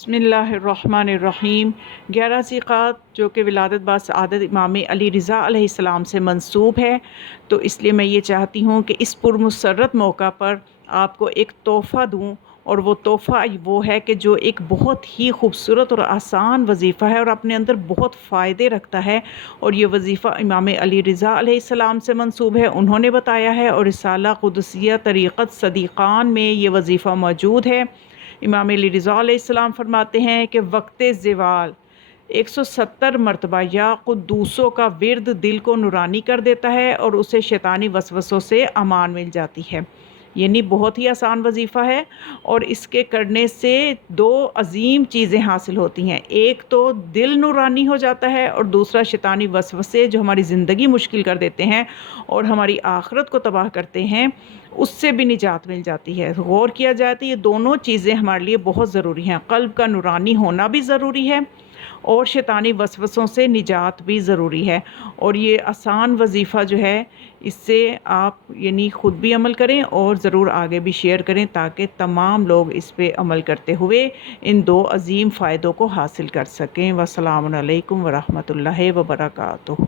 بسم اللہ الرحمن الرحیم 11 ذیقعد جو کہ ولادت باسعادت امام علی رضا علیہ السلام سے منسوب ہے، تو اس لیے میں یہ چاہتی ہوں کہ اس پرمسرت موقع پر آپ کو ایک تحفہ دوں، اور وہ تحفہ وہ ہے کہ جو ایک بہت ہی خوبصورت اور آسان وظیفہ ہے اور اپنے اندر بہت فائدے رکھتا ہے، اور یہ وظیفہ امام علی رضا علیہ السلام سے منسوب ہے، انہوں نے بتایا ہے، اور رسالہ قدسیہ طریقت صدیقان میں یہ وظیفہ موجود ہے۔ امام علی رضا علیہ السلام فرماتے ہیں کہ وقت زوال 170 مرتبہ یا قدوسوں کا ورد دل کو نورانی کر دیتا ہے اور اسے شیطانی وسوسوں سے امان مل جاتی ہے۔ یعنی بہت ہی آسان وظیفہ ہے، اور اس کے کرنے سے دو عظیم چیزیں حاصل ہوتی ہیں۔ ایک تو دل نورانی ہو جاتا ہے، اور دوسرا شیطانی وسوسے جو ہماری زندگی مشکل کر دیتے ہیں اور ہماری آخرت کو تباہ کرتے ہیں، اس سے بھی نجات مل جاتی ہے۔ غور کیا جائے تو یہ دونوں چیزیں ہمارے لیے بہت ضروری ہیں، قلب کا نورانی ہونا بھی ضروری ہے اور شیطانی وسوسوں سے نجات بھی ضروری ہے۔ اور یہ آسان وظیفہ جو ہے، اس سے آپ یعنی خود بھی عمل کریں اور ضرور آگے بھی شیئر کریں، تاکہ تمام لوگ اس پہ عمل کرتے ہوئے ان دو عظیم فائدوں کو حاصل کر سکیں۔ والسلام علیکم ورحمۃ اللہ وبرکاتہ۔